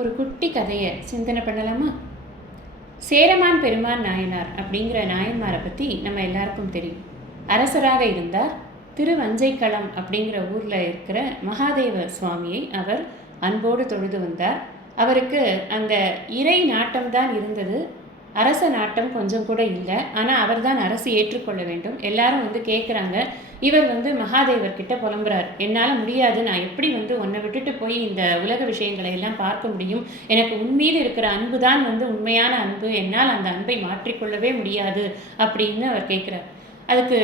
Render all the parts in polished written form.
ஒரு குட்டி கதையை சிந்தனை பண்ணலாமா? சேரமான் பெருமான் நாயனார் அப்படிங்கிற நாயன்மாரை பற்றி நம்ம எல்லாருக்கும் தெரியும். அரசராக இருந்தார். திருவஞ்சைக்களம் அப்படிங்கிற ஊரில் இருக்கிற மகாதேவ சுவாமியை அவர் அன்போடு தொழுது வந்தார். அவருக்கு அந்த இறை நாட்டம்தான் இருந்தது, அரச நாட்டம் கொஞ்சம் கூட இல்லை. ஆனால் அவர் தான் அரசு ஏற்றுக்கொள்ள வேண்டும். எல்லாரும் கேட்குறாங்க. இவர் மகாதேவர்கிட்ட புலம்புறார், என்னால் முடியாது, நான் எப்படி உன்னை விட்டுட்டு போய் இந்த உலக விஷயங்களை எல்லாம் பார்க்க முடியும்? எனக்கு உன்மீது இருக்கிற அன்பு தான் உண்மையான அன்பு, என்னால் அந்த அன்பை மாற்றிக்கொள்ளவே முடியாது அப்படின்னு அவர் கேட்குறார். அதுக்கு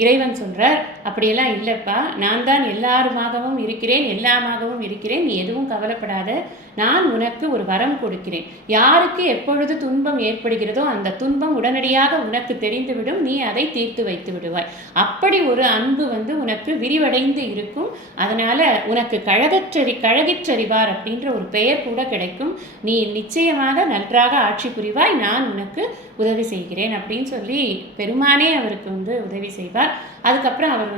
இறைவன் சொல்கிறார், அப்படியெல்லாம் இல்லைப்பா, நான் தான் எல்லாருமாகவும் இருக்கிறேன், எல்லாமாகவும் இருக்கிறேன், நீ எதுவும் கவலைப்படாத, நான் உனக்கு ஒரு வரம் கொடுக்கிறேன். யாருக்கு எப்பொழுது துன்பம் ஏற்படுகிறதோ அந்த துன்பம் உடனடியாக உனக்கு தெரிந்துவிடும், நீ அதை தீர்த்து வைத்து விடுவாய். அப்படி ஒரு அன்பு உனக்கு விரிவடைந்து இருக்கும். அதனால் உனக்கு கழகிற்றறிவார் அப்படின்ற ஒரு பெயர் கூட கிடைக்கும். நீ நிச்சயமாக நன்றாக ஆட்சி புரிவாய், நான் உனக்கு உதவி செய்கிறேன் அப்படின்னு சொல்லி பெருமானே அவருக்கு உதவி செய்வார். அதுக்கப்புறம் அவர்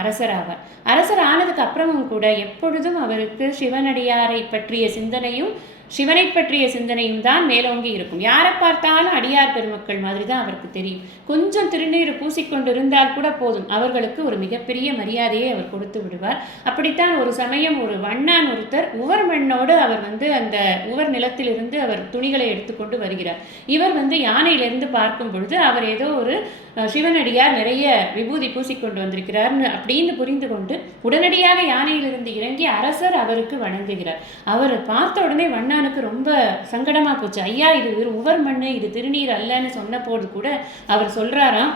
அரசராவார். அரசர் ஆனதுக்கு அப்புறமும் கூட எப்பொழுதும் அவருக்கு சிவனடியாரை பற்றிய சிந்தனையும் சிவனை பற்றிய சிந்தனையும் தான் மேலோங்கி இருக்கும். யாரை பார்த்தாலும் அடியார் பெருமக்கள் மாதிரி தான் அவருக்கு தெரியும். கொஞ்சம் திருநீர் பூசிக்கொண்டு இருந்தால் கூட போதும், அவர்களுக்கு ஒரு மிகப்பெரிய மரியாதையை அவர் கொடுத்து விடுவார். அப்படித்தான் ஒரு சமயம் ஒரு வண்ணான் ஒருத்தர் உவர் மண்ணோடு அவர் அந்த உவர் நிலத்திலிருந்து அவர் துணிகளை எடுத்துக்கொண்டு வருகிறார். இவர் யானையிலிருந்து பார்க்கும் பொழுது அவர் ஏதோ ஒரு சிவனடியார் நிறைய விபூதி பூசிக்கொண்டு வந்திருக்கிறார்னு அப்படின்னு புரிந்து கொண்டு உடனடியாக யானையிலிருந்து இறங்கி அரசர் அவருக்கு வணங்குகிறார். அவர் பார்த்த உடனே வண்ணானுக்கு ரொம்ப சங்கடமா போச்சு. ஐயா, இது உவர் மண்ணு, இது திருநீர் அல்லன்னு சொன்ன போது கூட அவர் சொல்றாராம்,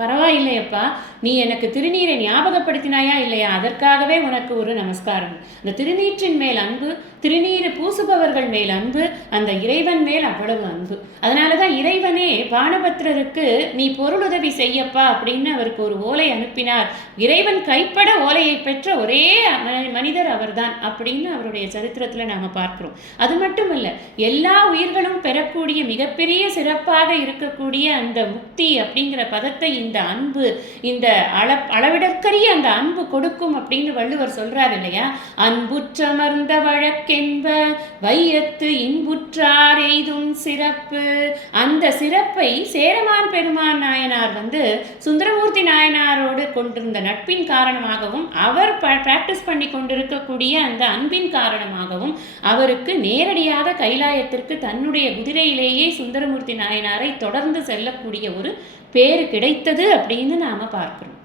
பரவாயில்லையப்பா, நீ எனக்கு திருநீரை ஞாபகப்படுத்தினாயா இல்லையா, அதற்காகவே உனக்கு ஒரு நமஸ்காரம். அந்த திருநீற்றின் மேல் அன்பு, திருநீர் பூசுபவர்கள் மேல் அன்பு, அந்த இறைவன் மேல் அவ்வளவு அன்பு. அதனால தான் இறைவனே பானபத்திரருக்கு நீ பொருளுதவி செய்யப்பா அப்படின்னு அவருக்கு ஒரு ஓலை அனுப்பினார். இறைவன் கைப்பட ஓலையை பெற்ற ஒரே மனிதர் அவர்தான் அப்படின்னு அவருடைய சரித்திரத்தில் நாம் பார்க்கிறோம். அது மட்டுமல்ல, எல்லா உயிர்களும் பெறக்கூடிய மிகப்பெரிய சிறப்பாக இருக்கக்கூடிய அந்த முக்தி அப்படிங்கிற பதத்தை இந்த அன்பு, இந்த அளவிடற்கரிய அந்த அன்பு கொடுக்கும் அப்படின்னு வள்ளுவர் சொல்றார் இல்லையா? அன்புற்றமர்ந்த வழக்கென்ப வையத்து இன்புற்றார் எய்தும் சிறப்பு. அந்த சிறப்பை சேரமான் பெருமான் நாயனார் சுந்தரமூர்த்தி நாயனாரோடு கொண்டிருந்த நட்பின் காரணமாகவும் அவர் பிராக்டிஸ் பண்ணி கொண்டிருக்கக்கூடிய அந்த அன்பின் காரணமாகவும் அவருக்கு நேரடியாக கைலாயத்திற்கு தன்னுடைய குதிரையிலேயே சுந்தரமூர்த்தி நாயனாரை தொடர்ந்து செல்லக்கூடிய ஒரு பேரு கிடைத்தது அப்படின்னு நாம பார்க்கிறோம்.